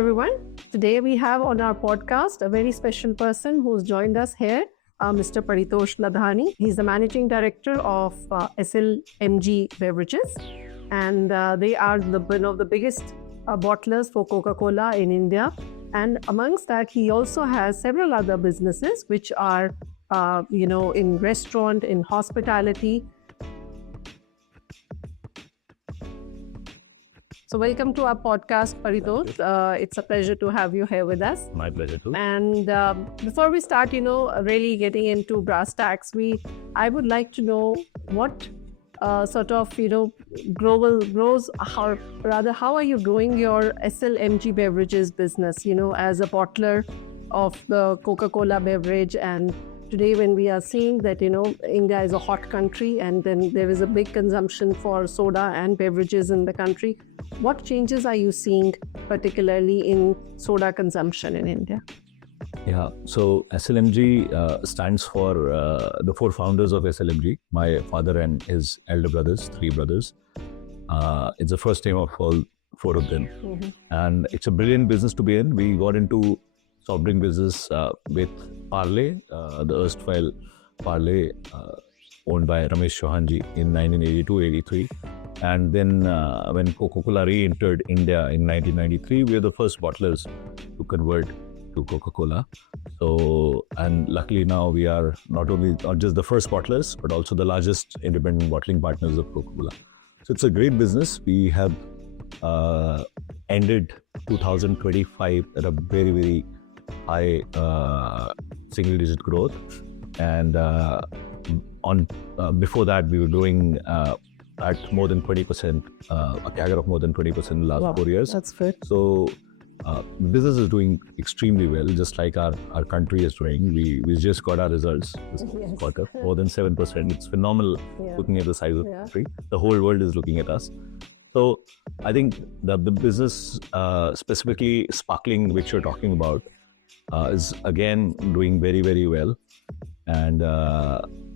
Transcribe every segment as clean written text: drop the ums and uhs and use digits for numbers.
everyone. Today we have on our podcast a very special person who's joined us here, Mr. Paritosh Ladhani. He's the Managing Director of SLMG Beverages, and they are one of the biggest bottlers for Coca-Cola in India. And amongst that, he also has several other businesses which are, in restaurant, in hospitality. So welcome to our podcast, Paritosh. It's a pleasure to have you here with us. My pleasure too. And before we start, really getting into brass tacks, I would like to know what how are you growing your SLMG Beverages business, as a bottler of the Coca-Cola beverage. And today when we are seeing that, India is a hot country and then there is a big consumption for soda and beverages in the country. What changes are you seeing particularly in soda consumption in India? Yeah, so SLMG stands for the four founders of SLMG, my father and his elder brothers, three brothers. It's the first name of all four of them. Mm-hmm. And it's a brilliant business to be in. We got into soft drink business with Parle, the erstwhile Parle, owned by Ramesh Chauhanji in 1982-83. And then when Coca-Cola re-entered India in 1993, we were the first bottlers to convert to Coca-Cola. So, and luckily now we are not just the first bottlers, but also the largest independent bottling partners of Coca-Cola. So it's a great business. We have ended 2025 at a very, very high single-digit growth. And before that, we were growing at more than 20%, a CAGR of more than 20% in the last 4 years. That's good. So the business is doing extremely well, just like our country is doing. We just got our results this quarter, more than 7%. It's phenomenal looking at the size of the country. The whole world is looking at us. So I think the business, specifically sparkling, which you're talking about, is again doing very, very well. And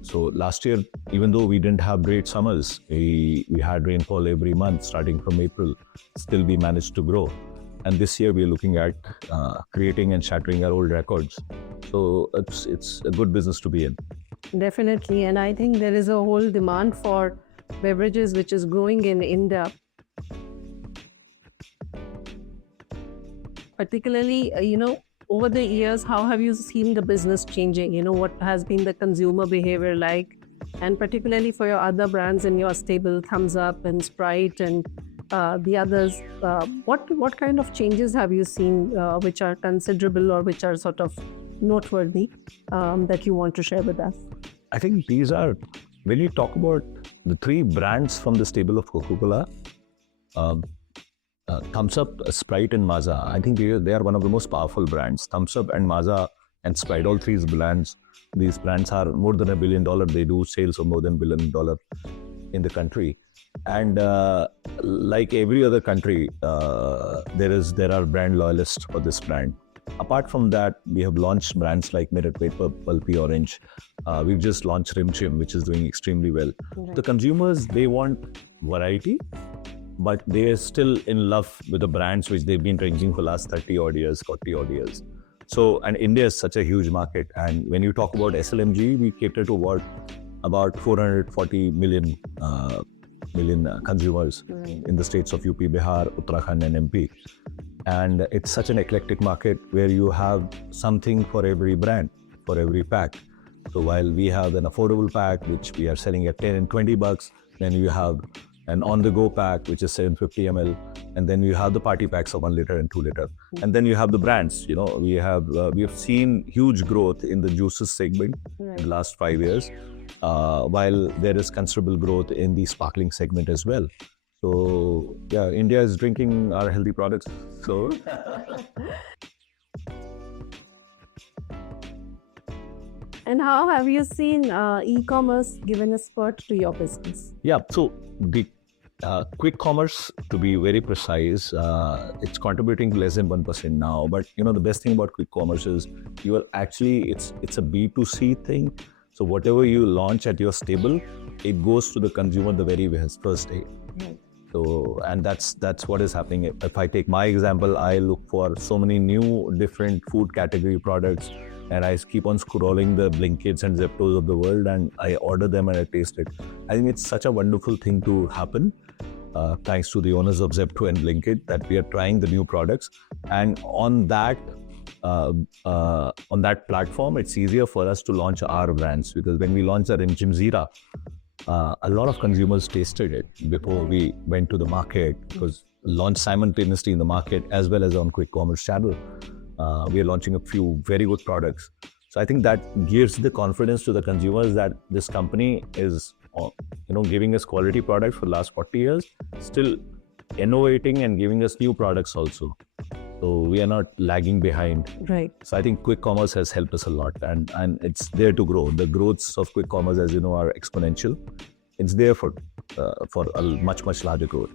so last year, even though we didn't have great summers, we had rainfall every month starting from April, still we managed to grow. And this year we're looking at creating and shattering our old records. So it's a good business to be in. Definitely. And I think there is a whole demand for beverages which is growing in India. Particularly, over the years, how have you seen the business changing? What has been the consumer behavior like? And particularly for your other brands in your stable, Thumbs Up and Sprite and the others, what kind of changes have you seen which are considerable or which are sort of noteworthy that you want to share with us? I think these are, when you talk about the three brands from the stable of Coca-Cola, Thumbs Up, Sprite and Maaza, I think they are one of the most powerful brands. Thumbs Up and Maaza and Sprite, all three brands, these brands are more than $1 billion. They do sales of more than $1 billion in the country. And like every other country, there are brand loyalists for this brand. Apart from that, we have launched brands like Minute Maid Pulpy Orange. We've just launched Rim Chim, which is doing extremely well. Right. The consumers, they want variety, but they are still in love with the brands which they've been drinking for the last 30 odd years, 40 odd years. So, and India is such a huge market. And when you talk about SLMG, we cater to about 440 million consumers in the states of UP, Bihar, Uttarakhand and MP. And it's such an eclectic market where you have something for every brand, for every pack. So while we have an affordable pack, which we are selling at 10 and 20 bucks, then you have an on-the-go pack, which is 750 ml, and then you have the party packs of 1 liter and 2 liter. And then you have the brands. We have seen huge growth in the juices segment in the last 5 years, while there is considerable growth in the sparkling segment as well. So yeah, India is drinking our healthy products. So. And how have you seen e-commerce given a spurt to your business? Yeah, so the quick commerce, to be very precise, it's contributing less than 1% now. But the best thing about quick commerce is it's a B2C thing. So whatever you launch at your stable, it goes to the consumer the very first day. Right. So, and that's what is happening. If I take my example, I look for so many new different food category products, and I keep on scrolling the Blinkits and Zeptos of the world, and I order them and I taste it. I think it's such a wonderful thing to happen. Thanks to the owners of Zepto and Blinkit, that we are trying the new products, and on that platform, it's easier for us to launch our brands, because when we launched our Jimzira, a lot of consumers tasted it before we went to the market, because launched simultaneously in the market as well as on quick commerce channel. We are launching a few very good products. So I think that gives the confidence to the consumers that this company is, giving us quality products for the last 40 years, still innovating and giving us new products also. So we are not lagging behind. Right. So I think quick commerce has helped us a lot, and it's there to grow. The growths of quick commerce, as you know, are exponential. It's there for a much larger growth.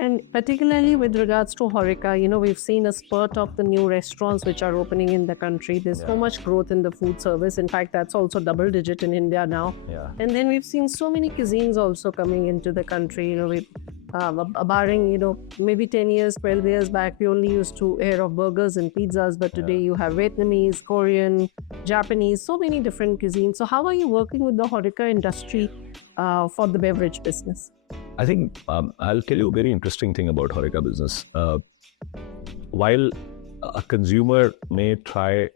And particularly with regards to HoReca, we've seen a spurt of the new restaurants which are opening in the country. There's so much growth in the food service. In fact, that's also double digit in India now. Yeah. And then we've seen so many cuisines also coming into the country. Barring, maybe 10 years, 12 years back, we only used to hear of burgers and pizzas, but today you have Vietnamese, Korean, Japanese, so many different cuisines. So how are you working with the HoReca industry for the beverage business? I think I'll tell you a very interesting thing about HoReca business. While a consumer may try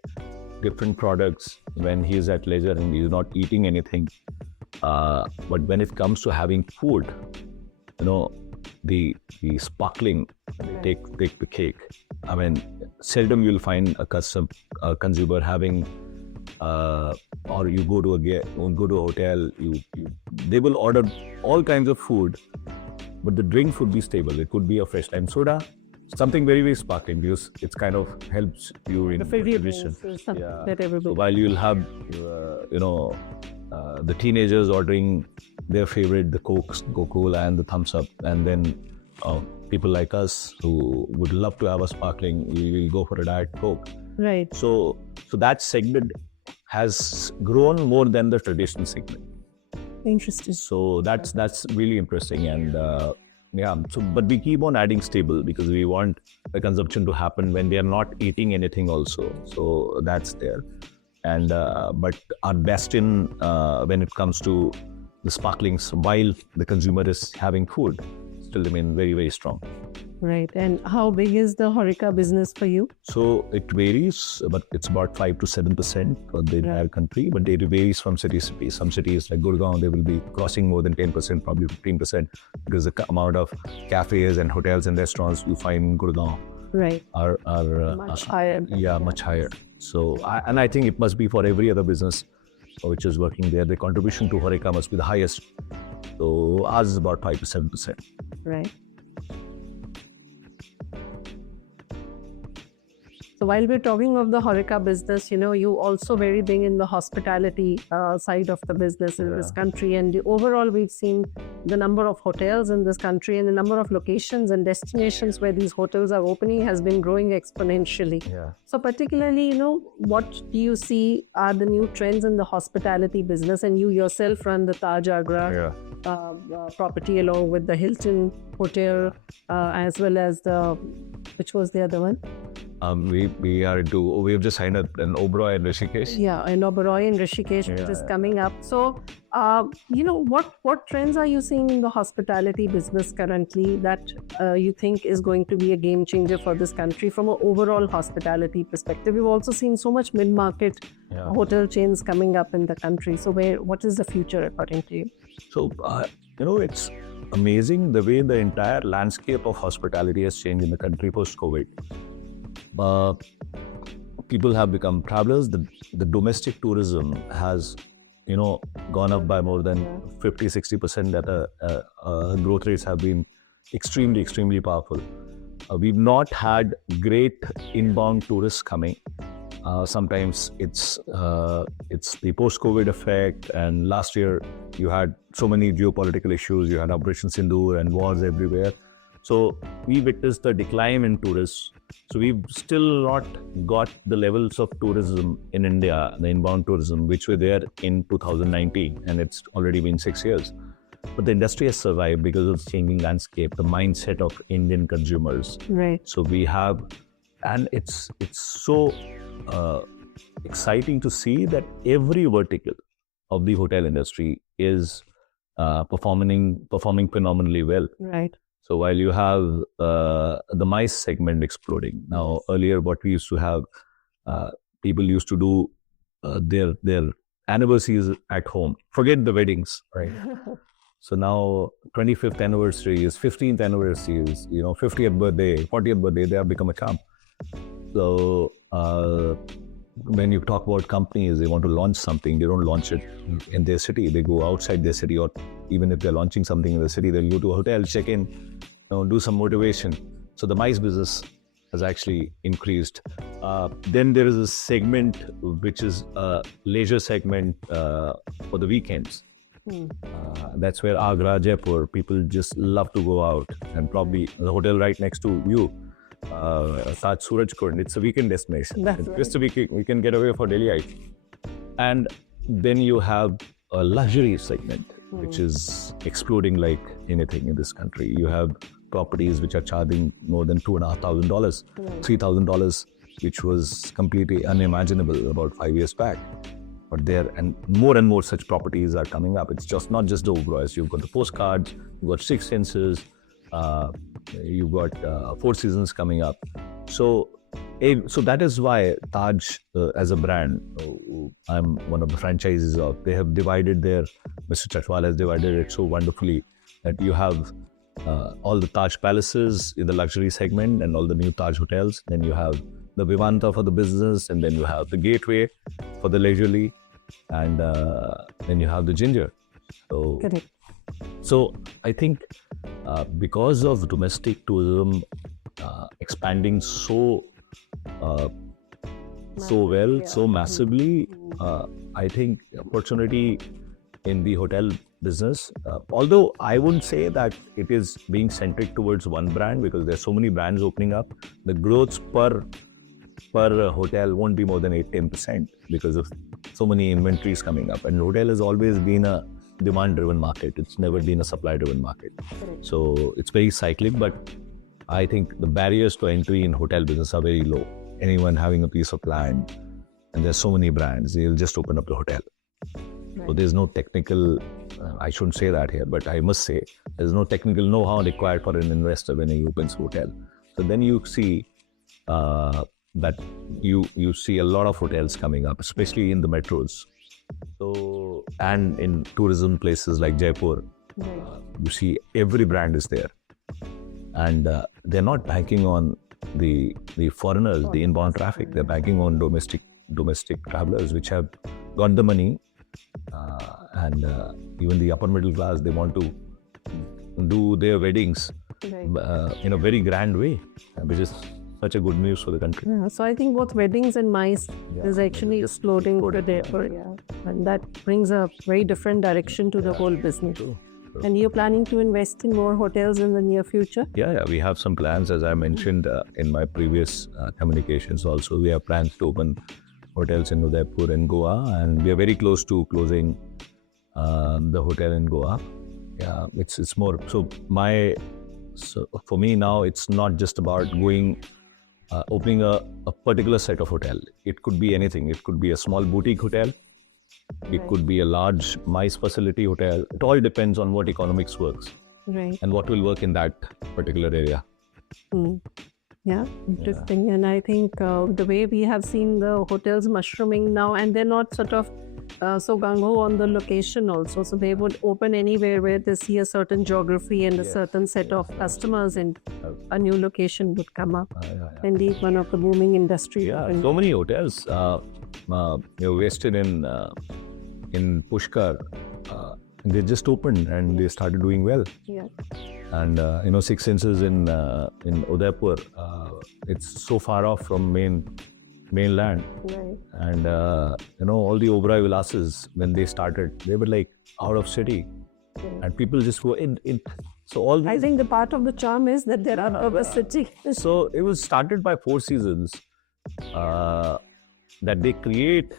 different products when he is at leisure and he's not eating anything, but when it comes to having food, the sparkling, take the cake. I mean, seldom you'll find a consumer having, or you go to a hotel, they will order all kinds of food, but the drinks would be stable. It could be a fresh lime soda, something very, very sparkling, because it kind of helps you in nutrition. So while you'll have, the teenagers ordering their favorite, the Coca-Cola and the Thumbs Up, and then people like us who would love to have a sparkling, we will go for a Diet Coke. Right. So that segment has grown more than the traditional segment. Interesting. So that's really interesting, and but we keep on adding stable, because we want the consumption to happen when they are not eating anything also. So that's there, and but our best in when it comes to the sparklings, while the consumer is having food, still remain very, very strong. Right. And how big is the HoReca business for you? So it varies, but it's about 5 to 7% for the entire country, but it varies from city to city. Some cities like Gurgaon, they will be crossing more than 10%, probably 15%, because the amount of cafes and hotels and restaurants you find in Gurgaon are much higher. Yeah, much higher. So, I think it must be for every other business which is working there. The contribution to HoReca must be the highest. So ours is about 5 to 7%. Right. So while we're talking of the HoReca business, you also very big in the hospitality side of the business in this country. And overall, we've seen the number of hotels in this country and the number of locations and destinations where these hotels are opening has been growing exponentially. Yeah. So particularly, what do you see are the new trends in the hospitality business? And you yourself run the Taj Agra property along with the Hilton Hotel, as well as which was the other one? We have just signed up an Oberoi in Rishikesh. Yeah, an Oberoi in Rishikesh, which is coming up. So, what trends are you seeing in the hospitality business currently that you think is going to be a game changer for this country from an overall hospitality perspective? We've also seen so much mid-market hotel chains coming up in the country. So, what is the future according to you? So, it's amazing the way the entire landscape of hospitality has changed in the country post-COVID. People have become travelers. The domestic tourism has, gone up by more than 50-60%. That growth rates have been extremely powerful. We've not had great inbound tourists coming. Sometimes it's the post-COVID effect, and last year you had so many geopolitical issues. You had Operation Sindoor and wars everywhere. So we witnessed the decline in tourists. So we've still not got the levels of tourism in India, the inbound tourism, which were there in 2019, and it's already been 6 years. But the industry has survived because of the changing landscape, the mindset of Indian consumers. Right. So we have, and it's so exciting to see that every vertical of the hotel industry is performing phenomenally well. Right. So while you have the MICE segment exploding now, earlier what we used to have, people used to do their anniversaries at home. Forget the weddings, right? So now 25th anniversaries, 15th anniversaries, 50th birthday, 40th birthday, they have become a charm. So when you talk about companies, they want to launch something, they don't launch it in their city. They go outside their city, or even if they're launching something in the city, they'll go to a hotel, check in, do some motivation. So the MICE business has actually increased. Then there is a segment which is a leisure segment for the weekends. That's where Agra, Jaipur, people just love to go out, and probably the hotel right next to you, Taj Surajkund, it's a weekend destination. That's right. Just a week we can get away for Delhi. And then you have a luxury segment, which is exploding like anything in this country. You have properties which are charging more than $2,500, $3,000, which was completely unimaginable about 5 years back. But there and more such properties are coming up. It's just not just the Oberois. You've got the postcards, you've got Six Senses, you've got Four Seasons coming up. So that is why Taj, as a brand, I'm one of the franchises of. They have divided Mr. Chhatwal has divided it so wonderfully that you have all the Taj palaces in the luxury segment and all the new Taj hotels. Then you have the Vivanta for the business, and then you have the Gateway for the leisurely, and then you have the Ginger. So, Correct. So I think because of domestic tourism expanding so massively, I think opportunity in the hotel business, although I wouldn't say that it is being centric towards one brand, because there's so many brands opening up, the growth per hotel won't be more than 8-10% because of so many inventories coming up. And hotel has always been a demand-driven market. It's never been a supply-driven market. Correct. So it's very cyclic, but I think the barriers to entry in hotel business are very low. Anyone having a piece of land, and there's so many brands, they'll just open up the hotel. Right. So there's no technical, I shouldn't say that here, but I must say, there's no technical know-how required for an investor when he opens a hotel. So then you see that you see a lot of hotels coming up, especially in the metros. So, and in tourism places like Jaipur, you see every brand is there. And they're not banking on the foreigners, the inbound traffic. They're banking on domestic travelers, which have got the money. And even the upper middle class, they want to do their weddings in a very grand way, which is such a good news for the country. Yeah, so I think both weddings and MICE is actually exploding over there. And that brings a very different direction to the whole business. True. And you're planning to invest in more hotels in the near future? Yeah, we have some plans, as I mentioned in my previous communications also. We have plans to open hotels in Udaipur and Goa, and we are very close to closing the hotel in Goa. Yeah, it's more, so for me now, it's not just about opening a particular set of hotel. It could be anything. It could be a small boutique hotel. It could be a large MICE facility hotel. It all depends on what economics works and what will work in that particular area. Yeah, interesting. And I think the way we have seen the hotels mushrooming now, and they're not sort of so gung-ho on the location also. So they would open anywhere where they see a certain geography and a certain set of customers, and a new location would come up. Indeed, one of the booming industries. Yeah, so many hotels. Wasted in Pushkar, they just opened and they started doing well. Yeah. And Six Senses in Udaipur, it's so far off from mainland. Right. And all the Oberoi Villases, when they started, they were like out of city, and people just go in So all I think the part of the charm is that there are diversity. So it was started by Four Seasons that they create.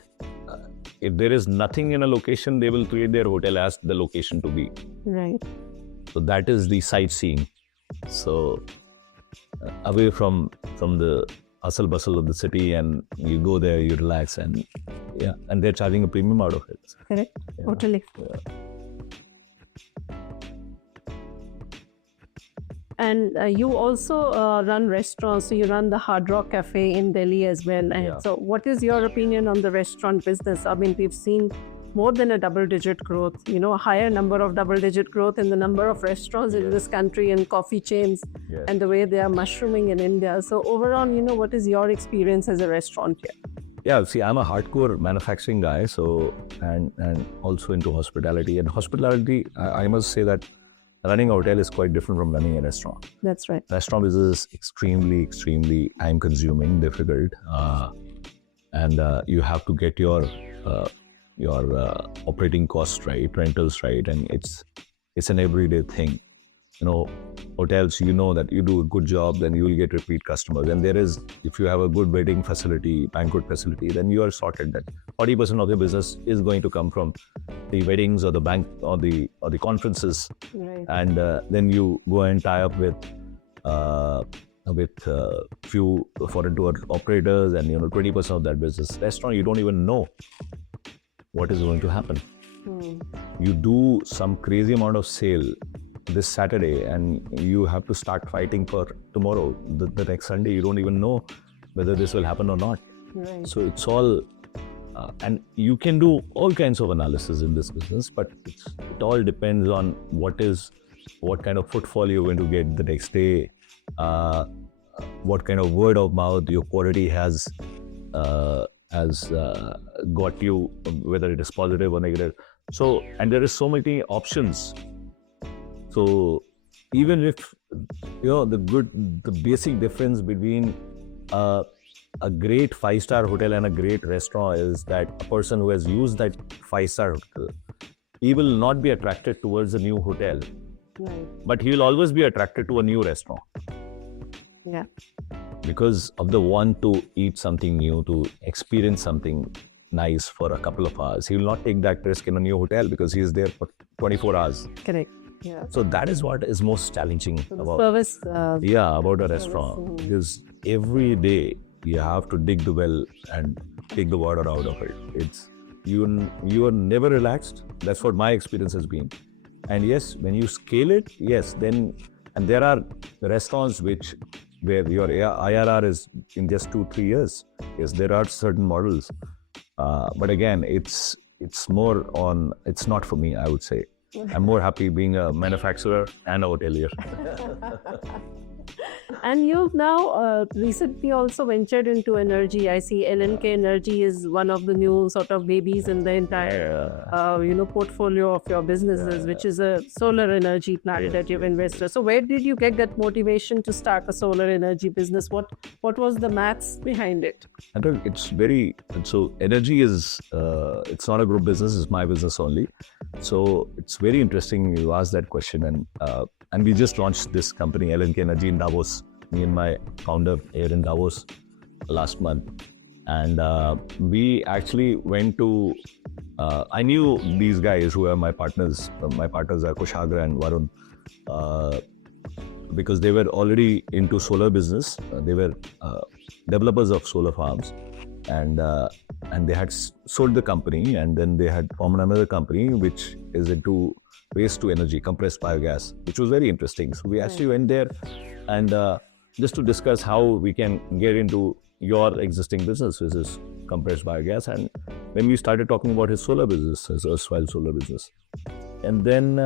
If there is nothing in a location, they will create their hotel as the location to be. Right. So that is the sightseeing. So away from the hustle bustle of the city, and you go there, you relax, and they're charging a premium out of it. Correct. Totally. Yeah. And you also run restaurants. So you run the Hard Rock Cafe in Delhi as well. And so what is your opinion on the restaurant business? I mean, we've seen more than a double-digit growth, a higher number of double-digit growth in the number of restaurants in this country and coffee chains and the way they are mushrooming in India. So overall, what is your experience as a restaurateur? Yeah, see, I'm a hardcore manufacturing guy, so and also into hospitality. And hospitality, I must say that running a hotel is quite different from running a restaurant. That's right. Restaurant business is extremely time-consuming, difficult, and you have to get your operating costs right, rentals right, and it's an everyday thing. Hotels, that you do a good job, then you will get repeat customers. And if you have a good wedding facility, banquet facility, then you are sorted that 40% of your business is going to come from the weddings or the bank or the conferences. Right. And then you go and tie up with few foreign tour operators, and 20% of that business. Restaurant, you don't even know what is going to happen. You do some crazy amount of sale this Saturday, and you have to start fighting for tomorrow. The next Sunday, you don't even know whether this will happen or not. Right. So it's all, and you can do all kinds of analysis in this business, but it all depends on what kind of footfall you're going to get the next day, what kind of word of mouth your quality has got you, whether it is positive or negative. So, and there is so many options. So even if the basic difference between a great 5-star hotel and a great restaurant is that a person who has used that 5-star hotel, he will not be attracted towards a new hotel, but he will always be attracted to a new restaurant. Yeah. Because of the want to eat something new, to experience something nice for a couple of hours. He will not take that risk in a new hotel because he is there for 24 hours. Correct. Yeah. So that is what is most challenging about service. About a restaurant, because every day you have to dig the well and take the water out of it. You are never relaxed. That's what my experience has been. And yes, when you scale it, and there are restaurants where your IRR is in just 2-3 years. Yes, there are certain models, but again, it's more on. It's not for me, I would say. I'm more happy being a manufacturer and a hotelier. And you've now recently also ventured into energy. I see LNK Energy is one of the new sort of babies in the entire portfolio of your businesses, which is a solar energy plant that you've invested. So where did you get that motivation to start a solar energy business? What was the maths behind it? I think so energy is, it's not a group business, it's my business only. So it's very interesting you asked that question, and we just launched this company, LNK Energy, in Davos. Me and my founder here in Davos last month. And we actually went to, I knew these guys who are my partners. My partners are Kushagra and Varun, because they were already into solar business. They were developers of solar farms. And they had sold the company, and then they had formed another company which is into waste to energy, compressed biogas, which was very interesting. So we actually went there and just to discuss how we can get into your existing business, which is compressed biogas. And then we started talking about his solar business, his erstwhile solar business. And then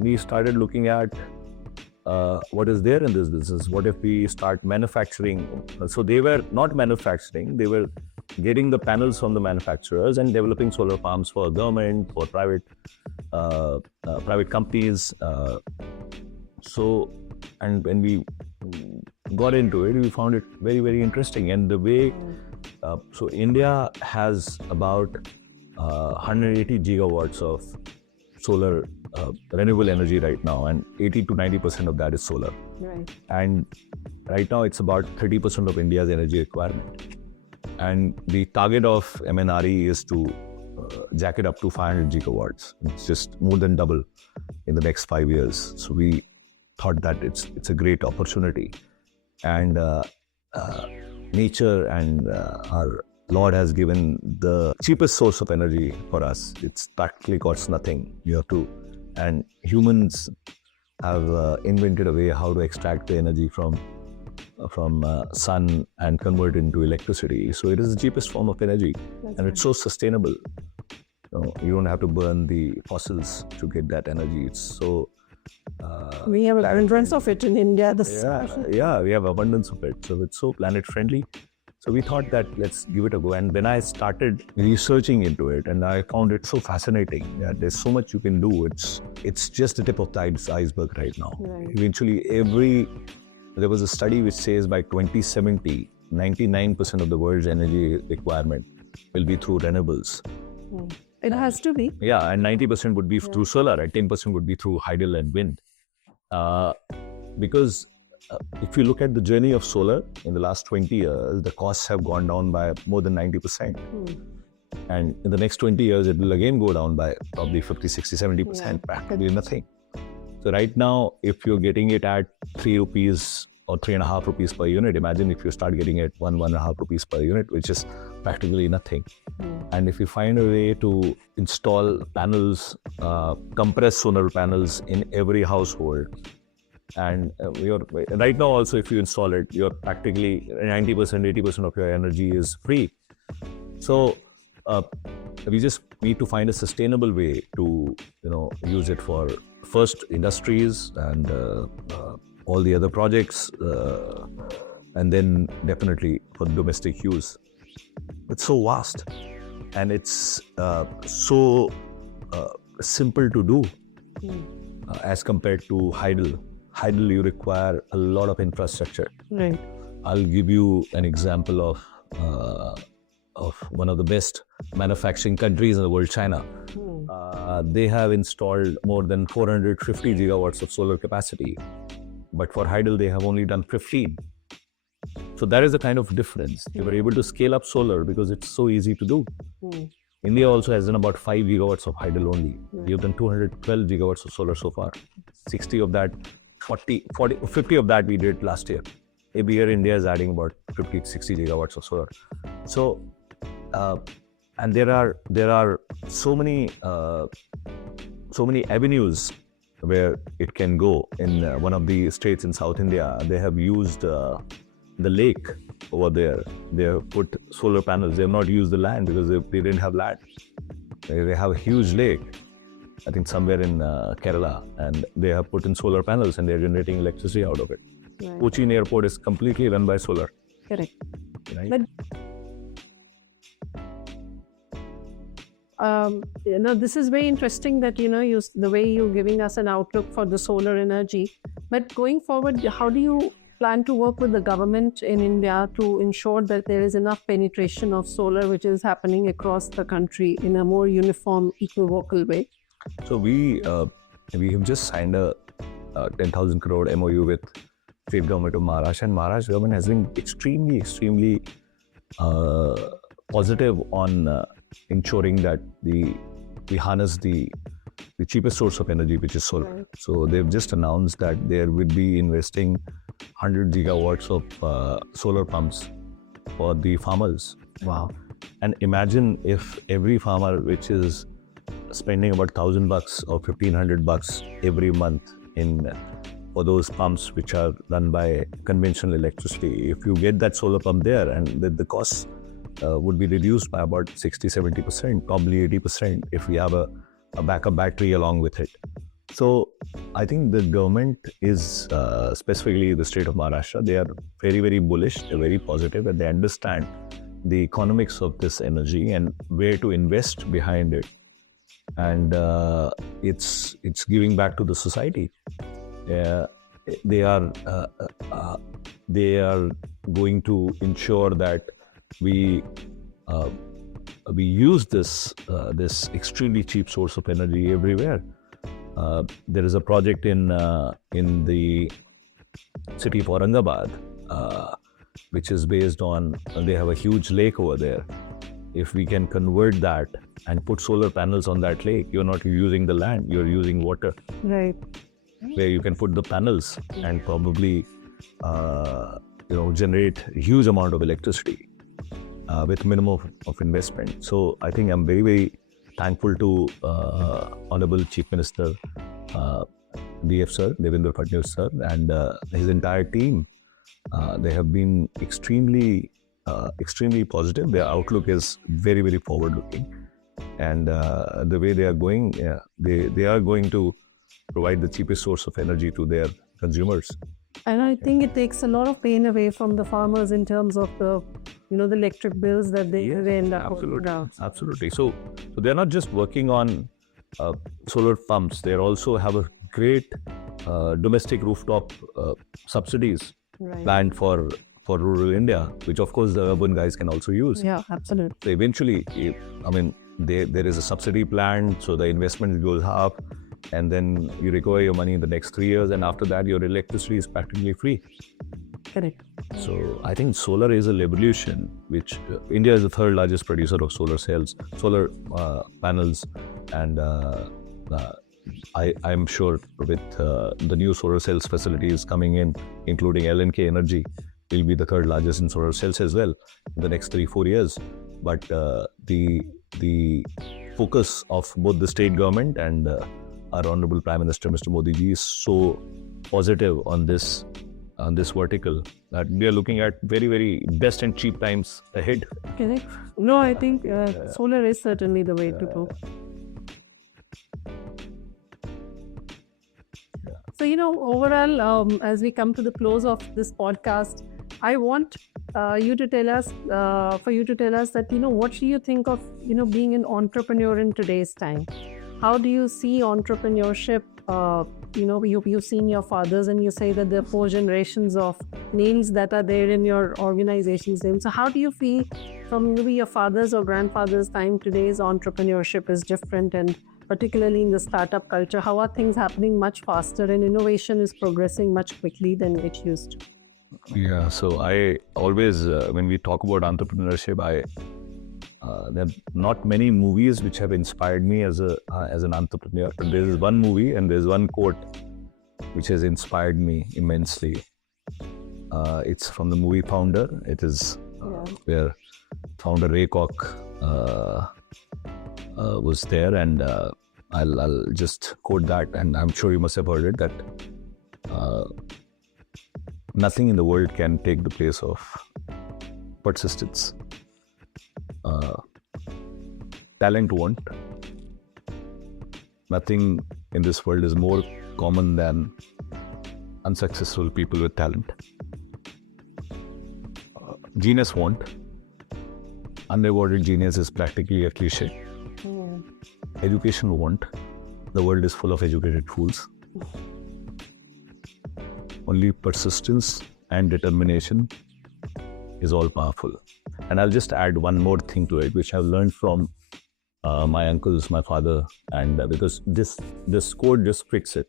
we started looking at what is there in this business. What if we start manufacturing? So they were not manufacturing, they were getting the panels from the manufacturers and developing solar farms for government, for private companies. And when we got into it, we found it very, very interesting. And the way, so India has about 180 gigawatts of solar, renewable energy right now, and 80 to 90% of that is solar. Right. And right now it's about 30% of India's energy requirement. And the target of MNRE is to jack it up to 500 gigawatts. It's just more than double in the next 5 years. So we thought that it's a great opportunity. And nature and our Lord has given the cheapest source of energy for us. It's practically costs nothing. You have to, and humans have invented a way how to extract the energy from sun and convert it into electricity. So it is the cheapest form of energy. That's and it's so sustainable. You don't have to burn the fossils to get that energy. It's so... we have abundance of it in India. Yeah, we have abundance of it. So it's so planet friendly. So we thought that let's give it a go. And when I started researching into it, and I found it so fascinating. Yeah, there's so much you can do. It's just the tip of the iceberg right now. Right. Eventually, there was a study which says by 2070, 99% of the world's energy requirement will be through renewables. It has to be. Yeah, and 90% would be through solar, and 10% would be through hydel and wind. Because if you look at the journey of solar in the last 20 years, the costs have gone down by more than 90%. And in the next 20 years, it will again go down by probably 50, 60, 70%, practically nothing. So right now, if you're getting it at 3 rupees or 3.5 rupees per unit, imagine if you start getting it 1.5 rupees per unit, which is practically nothing. And if you find a way to install panels, compressed solar panels in every household, and right now also if you install it, you're practically 90%, 80% of your energy is free. So we just need to find a sustainable way to use it for first industries and all the other projects, and then definitely for domestic use. It's so vast and it's so simple to do as compared to hydel. Hydel, you require a lot of infrastructure. Right. I'll give you an example of one of the best manufacturing countries in the world, China. They have installed more than 450 gigawatts of solar capacity. But for hydel, they have only done 15. So that is the kind of difference. They were able to scale up solar because it's so easy to do. India also has done about 5 gigawatts of hydel only. We have done 212 gigawatts of solar so far. 60 of that, 50 of that we did last year. Every year, India is adding about 50, 60 gigawatts of solar. So, and there are so many avenues where it can go. In one of the states in South India, they have used the lake over there. They have put solar panels. They have not used the land because they didn't have land. They have a huge lake, I think somewhere in Kerala, and they have put in solar panels and they're generating electricity out of it. Right. Cochin airport is completely run by solar. Correct. Right? But this is very interesting that the way you're giving us an outlook for the solar energy. But going forward, how do you plan to work with the government in India to ensure that there is enough penetration of solar, which is happening across the country in a more uniform, equivocal way? So we have just signed a 10,000 crore MOU with state government of Maharashtra, and Maharashtra government has been extremely positive on ensuring that we harness the cheapest source of energy, which is solar. Right. So they've just announced that they would be investing 100 gigawatts of solar pumps for the farmers. Wow. And imagine if every farmer, which is spending about $1,000 or $1,500 every month for those pumps which are run by conventional electricity, if you get that solar pump there, and the costs would be reduced by about 60-70%, probably 80% if we have a backup battery along with it. So I think the government is, specifically the state of Maharashtra, they are very bullish, they're very positive, and they understand the economics of this energy and where to invest behind it. And it's giving back to the society. They are going to ensure that we use this extremely cheap source of energy everywhere. There is a project in the city of Aurangabad, which is based on, they have a huge lake over there. If we can convert that and put solar panels on that lake, you're not using the land, you're using water. Right. Where you can put the panels and probably, generate a huge amount of electricity with minimum of investment. So I think I'm very, very thankful to Honorable Chief Minister DF Sir, Devendra Fadnavis Sir, and his entire team. They have been extremely positive. Their outlook is very, very forward-looking, and the way they are going, they are going to provide the cheapest source of energy to their consumers. And I think it takes a lot of pain away from the farmers in terms of the electric bills that they end up absolutely, absolutely. So they're not just working on solar pumps. They also have a great domestic rooftop subsidies planned for rural India, which of course the urban guys can also use. Yeah, absolutely. So eventually, there is a subsidy plan, so the investment goes up, and then you recover your money in the next 3 years, and after that your electricity is practically free. Correct. So I think solar is a revolution, which India is the third largest producer of solar panels, and I'm sure with the new solar cells facilities coming in, including LNK Energy, will be the third largest in solar cells as well in the next 3-4 years. But the focus of both the state government and our Honorable Prime Minister Mr. Modi ji is so positive on this vertical that we are looking at very, very best and cheap times ahead. Correct. No, I think solar is certainly the way to go. So, overall, as we come to the close of this podcast, I want you to tell us that, what do you think of, being an entrepreneur in today's time? How do you see entrepreneurship? You've seen your fathers, and you say that there are 4 generations of names that are there in your organization's name. So how do you feel from maybe your father's or grandfather's time, today's entrepreneurship is different, and particularly in the startup culture, how are things happening much faster and innovation is progressing much quickly than it used to? Yeah, so I always, when we talk about entrepreneurship, there are not many movies which have inspired me as an entrepreneur. But there is one movie and there is one quote which has inspired me immensely. It's from the movie Founder. It is where founder Ray Koch was there, and I'll just quote that, and I'm sure you must have heard it, that nothing in the world can take the place of persistence. Talent won't. Nothing in this world is more common than unsuccessful people with talent. Genius won't. Unrewarded genius is practically a cliche. Education won't. The world is full of educated fools. Only persistence and determination is all powerful. And I'll just add one more thing to it, which I've learned from my uncles, my father, and because this quote just fits it.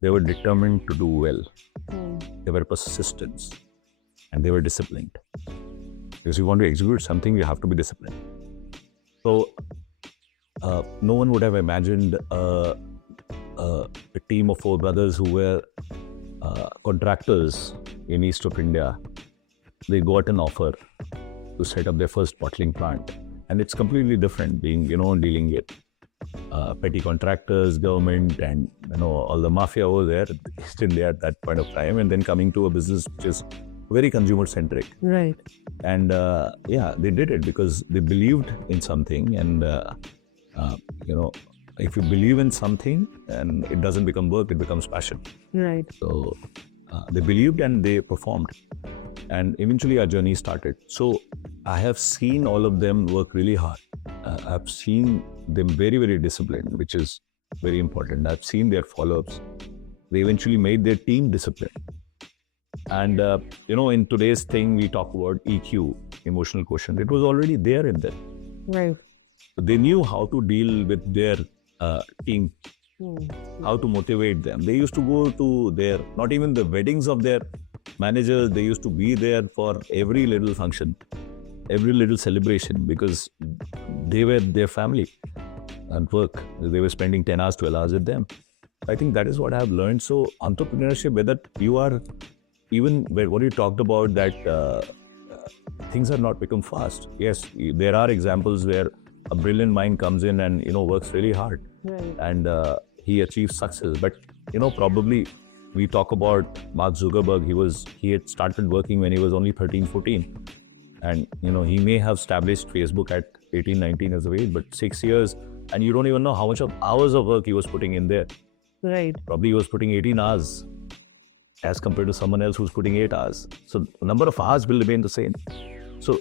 They were determined to do well. They were persistent, and they were disciplined. Because you want to execute something, you have to be disciplined. So no one would have imagined a team of 4 brothers who were contractors in east of India. They got an offer to set up their first bottling plant, and it's completely different being dealing with petty contractors, government, and all the mafia over there East India at that point of time, and then coming to a business which is very consumer centric. Right. And they did it because they believed in something, and if you believe in something and it doesn't become work, it becomes passion. Right. So they believed and they performed, and eventually our journey started. So I have seen all of them work really hard. I've seen them very, very disciplined, which is very important. I've seen their follow-ups. They eventually made their team disciplined. And in today's thing, we talk about EQ, emotional quotient. It was already there in them. Right. So they knew how to deal with their team how to motivate them. They used to go to their, not even the weddings of their managers, they used to be there for every little function, every little celebration, because they were their family and work. They were spending 10 hours, 12 hours with them. I think that is what I have learned. So entrepreneurship, whether you are, even what you talked about, that things have not become fast. Yes, there are examples where a brilliant mind comes in and, works really hard. Right. And he achieves success. But, probably we talk about Mark Zuckerberg. He had started working when he was only 13, 14. And, he may have established Facebook at 18, 19 as of age, but 6 years, and you don't even know how much of hours of work he was putting in there. Right. Probably he was putting 18 hours as compared to someone else who's putting 8 hours. So the number of hours will remain the same. So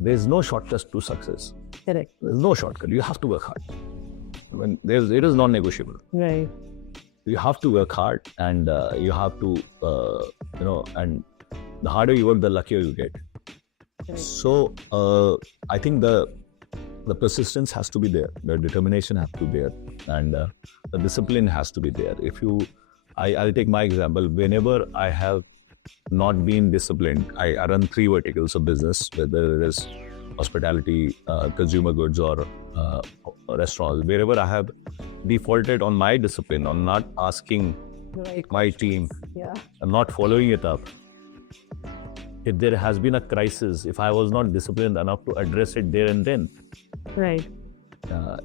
there's no shortcut to success. Correct. There's no shortcut. You have to work hard. It is non-negotiable. Right. You have to work hard, and you have to, and the harder you work, the luckier you get. Right. So I think the persistence has to be there, the determination has to be there, and the discipline has to be there. I'll take my example. Whenever I have not been disciplined, I run 3 verticals of business, whether it is hospitality, consumer goods, or restaurants. Wherever I have defaulted on my discipline, on not asking my team, and not following it up, if there has been a crisis, if I was not disciplined enough to address it there and then, right,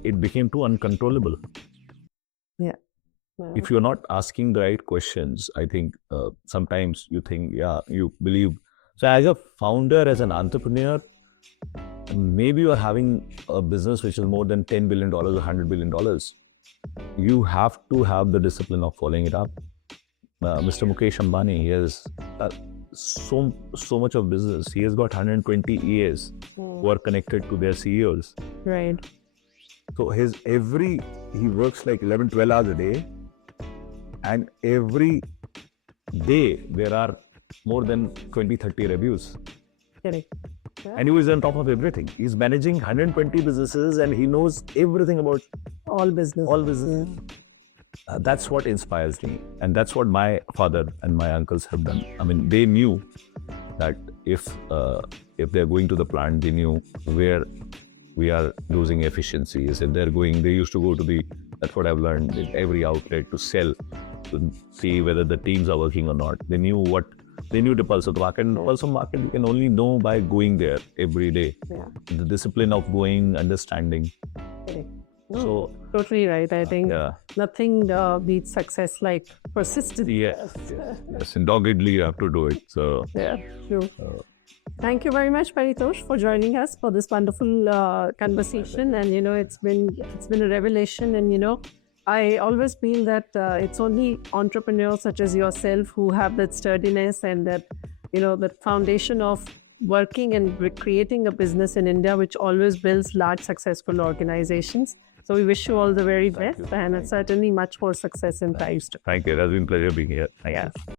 it became too uncontrollable. Yeah. If you're not asking the right questions, I think sometimes you think, you believe. So as a founder, as an entrepreneur, maybe you're having a business which is more than $10 billion or $100 billion. You have to have the discipline of following it up. Mr. Mukesh Ambani, he has so much of business. He has got 120 EAs who are connected to their CEOs. Right. So he works like 11, 12 hours a day. And every day there are more than 20, 30 reviews. Correct. Yeah. And he is on top of everything. He's managing 120 businesses and he knows everything about all business. Yeah. That's what inspires me. And that's what my father and my uncles have done. I mean, they knew that if they're going to the plant, they knew where we are losing efficiencies. If they used to go to that's what I've learned, in every outlet to sell, to see whether the teams are working or not. They knew the pulse of the market. And the pulse of the market you can only know by going there every day. Yeah. The discipline of going, understanding. Correct. So totally right. I think nothing beats success like persistence. Yes. And doggedly you have to do it. So yeah, true. Thank you very much, Paritosh, for joining us for this wonderful conversation. And it's been a revelation. And I always feel that it's only entrepreneurs such as yourself who have that sturdiness and that that foundation of working and creating a business in India, which always builds large successful organizations. So we wish you all the very best, and certainly much more success in times to come. Thank you. It has been a pleasure being here. Thank you.